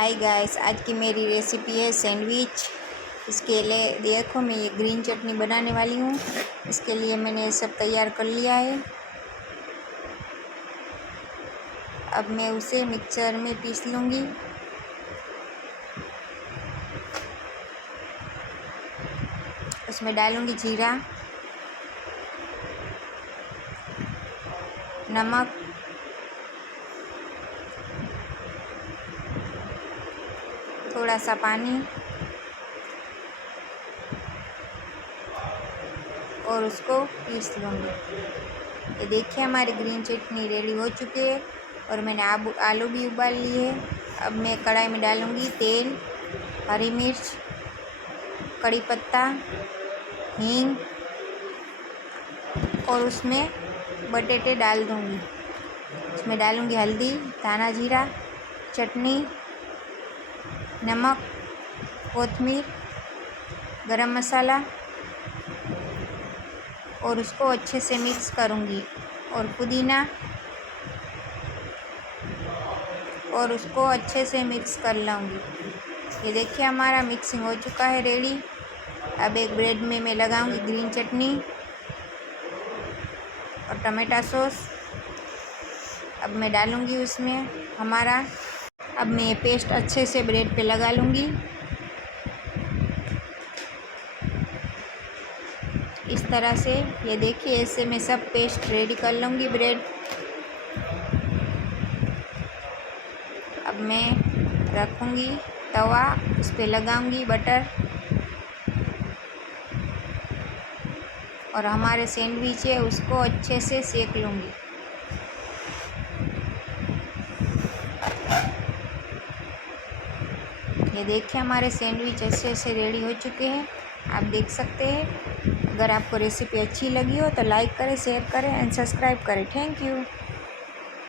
Hi guys, आज की मेरी रेसिपी है सैंडविच। इसके लिए देखो, मैं ये ग्रीन चटनी बनाने वाली हूँ। इसके लिए मैंने ये सब तैयार कर लिया है। अब मैं उसे मिक्सर में पीस लूँगी। उसमें डालूँगी जीरा, नमक, थोड़ा सा पानी और उसको पीस लूँगी। ये देखिए, हमारी ग्रीन चटनी रेडी हो चुकी है और मैंने आलू भी उबाल लिए है। अब मैं कढ़ाई में डालूँगी तेल, हरी मिर्च, कड़ी पत्ता, हींग और उसमें बटेटे डाल दूँगी। उसमें डालूँगी हल्दी, धाना जीरा, चटनी, नमक, कोतमीर, गरम मसाला और उसको अच्छे से मिक्स करूँगी। और पुदीना और उसको अच्छे से मिक्स कर लूँगी। ये देखिए, हमारा मिक्सिंग हो चुका है रेडी। अब एक ब्रेड में मैं लगाऊंगी ग्रीन चटनी और टमाटो सॉस। अब मैं डालूँगी उसमें हमारा। अब मैं ये पेस्ट अच्छे से ब्रेड पे लगा लूँगी। इस तरह से ये देखिए, ऐसे मैं सब पेस्ट रेडी कर लूँगी ब्रेड। अब मैं रखूँगी तवा, उस पर लगाऊँगी बटर और हमारे सैंडविच है उसको अच्छे से सेक लूँगी। ये देखिए, हमारे सैंडविच अच्छे से रेडी हो चुके हैं, आप देख सकते हैं। अगर आपको रेसिपी अच्छी लगी हो तो लाइक करें, शेयर करें एंड सब्सक्राइब करें। Thank you.